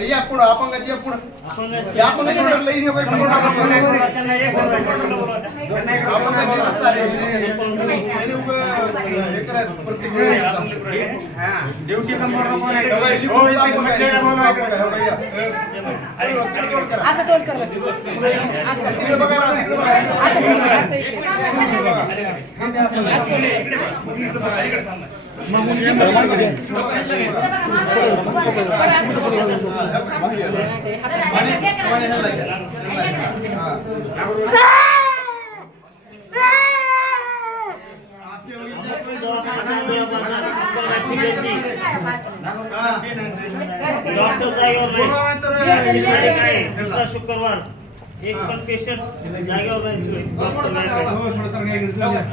या पुढं अपंगाची या पुढं. या अपंगाची सर लई नाही बाई, पुढं. अपंगाची ना सारे. हे. ड्युटी नंबर कोण आहे? असं तोंड कर. असं. बघा ना. असं असं डॉक्टर जागेवर नाही दुसरा शुक्रवार. एक पण पेशंट जागेवर नाही सोय. डॉक्टर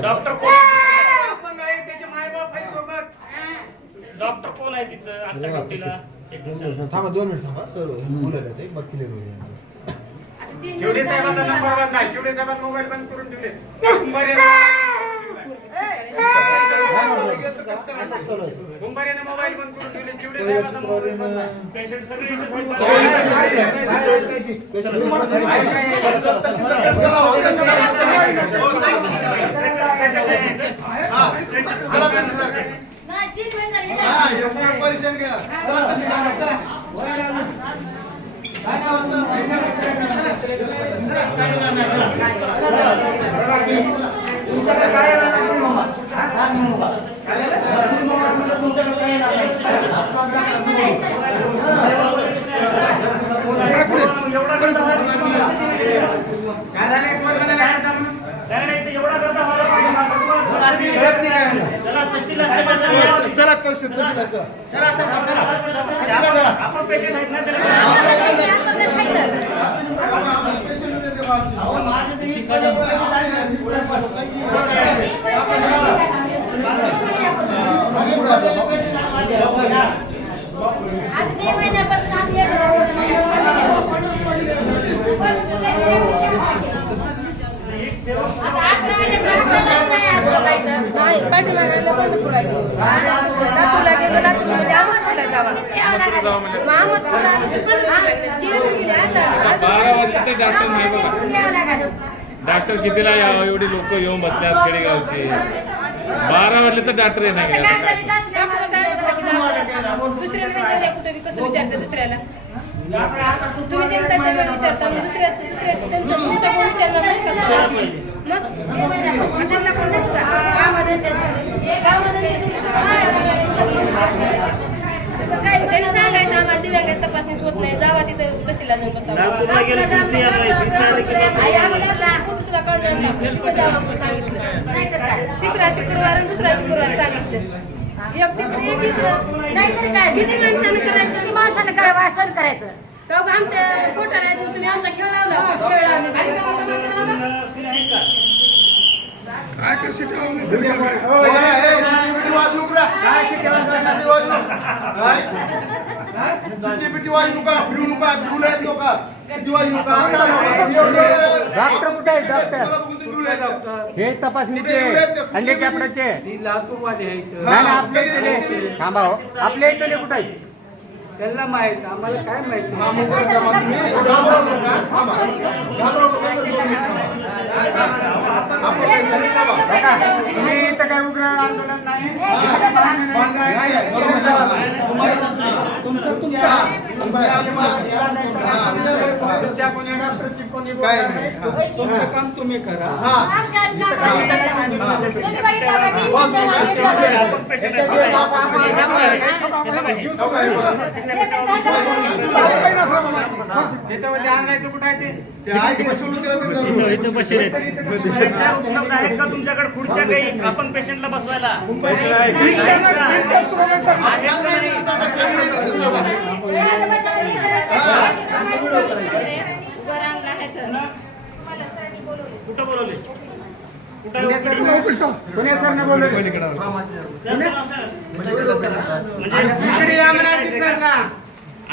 डॉक्टर कोण आहे डॉक्टर कोण आहे तिथं? आता ड्युटीला? थांबा दोन मिनिट थांबा. सर बोलायला ते मग क्लिअर होईल चिवडे साहेबांचा नंबर बंद आहे चिवडे साहेबांना मोबाईल बंद करून दिले कुंभारे कुंभारेने मोबाईल बंद करून दिले चिवडे साहेबांचा मोबाईल बंद आहे पेशंट सगळे इथं चला, तशीला चला, चला. हो, चला, एवढा गर्दा व्हायला पाहिजे ना. कळत नाही काय चला, तहसीलला सगळेजण चला तशी तशीला चला. चला, चला, चला. आपण- आपण पेशंट आहेत ना त्याला पेशंट देते बा आमची. अहो, माझं ते इथं patient आहे ना. patient आहे माझे. या. आज मे महिन्यापासून आम्ही येत एक सेवक नाही पाठीमागायला बंद पुढे गेलो लातूरला गेलो लातूरमध्ये अहमदपूरला जावा मग अहमदपूरला आम्ही ते पंढरपूरला गेलो. गेलो डॉक्टर नाही डॉक्टर कितीला यावं एवढी लोक येऊन बसल्यात खेडेगावची? बारा वाजले तर डॉक्टर येणार नाही दुसऱ्याला कुठे कसं दुसऱ्याला? तुम्ही जनताच्या वेळी विचारता मग दुसऱ्या दुसऱ्या त्यांचं तुमचा कोण विचारणार नाही का? मग? मग त्यांना कोण नाही का? गावामध्ये त्यांनी सांगायचं आम्हाला दिव्यांगाच तपासणीच होत नाही जावा तिथं तहसीलला जाऊन बसावं आई आम्हाला कुठं सुद्धा कळलं नाही तिथं जावं म्हणून सांगितलं. तिसरा शुक्रवार आणि दुसरा शुक्रवार सांगितलं. एक इकडं किती माणसानं करायचं? किती माणसानं करावं? असं करायचं. का उगा आमच्या आहेत, मग तुम्ही आमचा खेळ लावला? खेळ आणि हे, वाजवू. काय? नका, भिवू नका, नका नका. आता डॉक्टर. हे तपासणीचे थांबा हो. आपल्या इथले कुठे त्यांना माहीत आम्हाला काय माहिती हा, इथं काय उग्र आंदोलन नाही? तुमचं काम तुम्ही करा आपण पेशंट कुठं आहे ते? आहेत. उपलब्ध आहेत का तुमच्याकडे पुढच्या काही आपण पेशंटला बसवायला कुठं बोलवले पुणे सरनं- बोलवलं. म्हणजे इकडे या की सरला.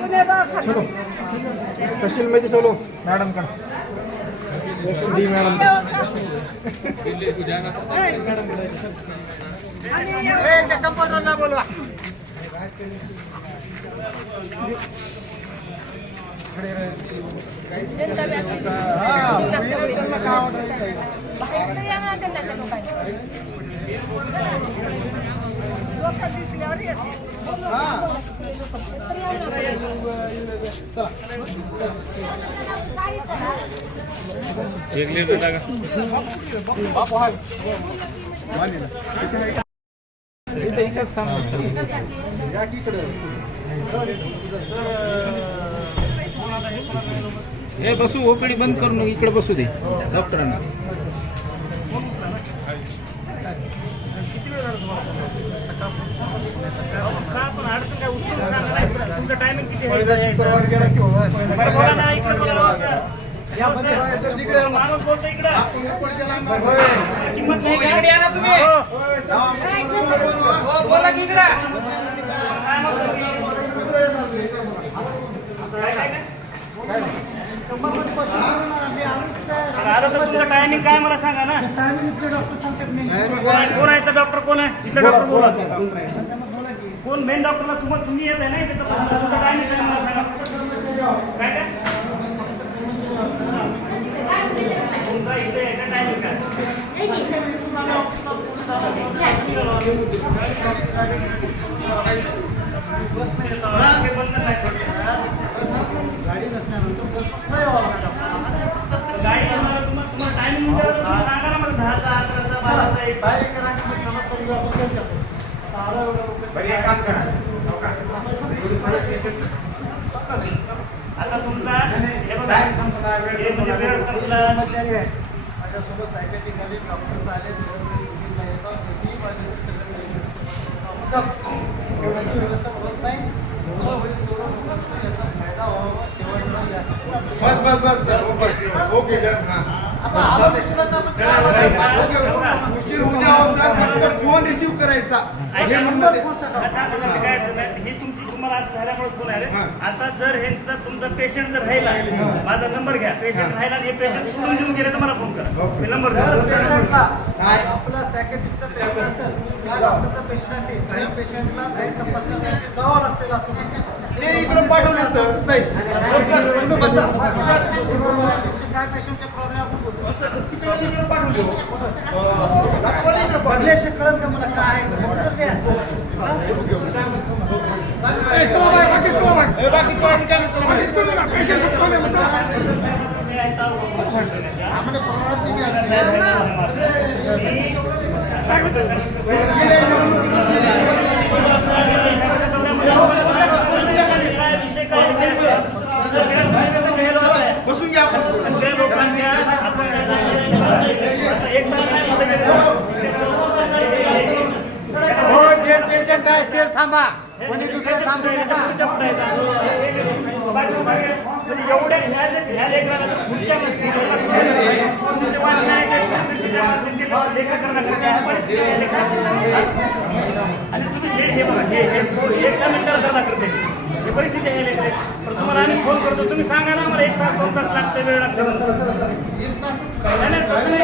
जेवाय खायला लोकांना. तहसीलमध्ये चलो. मॅडम का? D madam. कंपाऊंडरला बोलवा. एक लिटर टाका. हे बसू ओकडी बंद करून इकडे बसू दे डॉक्टरांना. किती पहिला शुक्रवार गेला किंमत आलं तर तुमचं टायमिंग काय मला सांगा ना. कोण आहे- कोण आहे इथलं डॉक्टर कोण आहे? इथलं डॉक्टर कोण आहे? कोण? मेन डॉक्टरला तुम्हाला तुम्ही येत आहे ना इथं? तर तुमचं टायमिंग काय मला सांगा. काय काय? तुमचा इथे याचा टायमिंग काय? हे. बंद नाही गाडी आम्हाला तुम्हाला तुम्हाला टायमिंग विचारलं तर तुम्ही सांगा ना मला दहाचा अकराचा बाराचा एकचा बरं एक काम करा. आता तुमचा हे बघा हे म्हणजे वेळ संपला कर्मचारी आहे माझ्यासोबत सायकॅट्रिकमध्ये डॉक्टर्स आले मीटिंगला व्यवस्था होत नाही बस बस बस सर ओके डन हा। आला उशीर उद्या हो सर फक्त फोन रिसीव्ह करायचा. हे नाही. ही तुमची तुम्हाला असं झाल्यामुळे फोन आहे. हा. आता जर ह्यांचा तुमचा पेशंट जर राहिला माझा नंबर घ्या. पेशंट राहिला आणि हे पेशंट सोडून देऊन गेले तर मला फोन करा. मी नंबर? आपला सायकॅट्रिकचा पेशंट असेल पेशंट आहे काही पेशंटला काही तपासण्यासाठी जावं लागते ते इकडे पाठवले सर. नाही. सर. इकडे बसा सर तुमचे काय? पेशंटचे प्रॉब्लेम आपण सर तिकडे तिकडे पाठवले दाखवा इकडे. बदल्याशी कळत का मला काय आहे रिकामी चला आम्हाला परवानगी घ्या. काय विषय काय आहे? थांबा. कोणी दुसरं थांबू बाकी- म्हणजे एवढ्या ह्या जे- ह्या नसतील, तुमचे वाचन आहे. आणि तुम्ही हे हे बघा हे हे हे एका मिनिटाला धरला करते. हे परिस्थिती आहे तुम्हाला आम्ही फोन करतो. तुम्ही सांगा ना मला एक तास दोन तास लागते वेळ लागते. नाही, नाही, तसं नाही.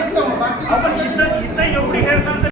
आपण इथं इथं एवढी गैरसमज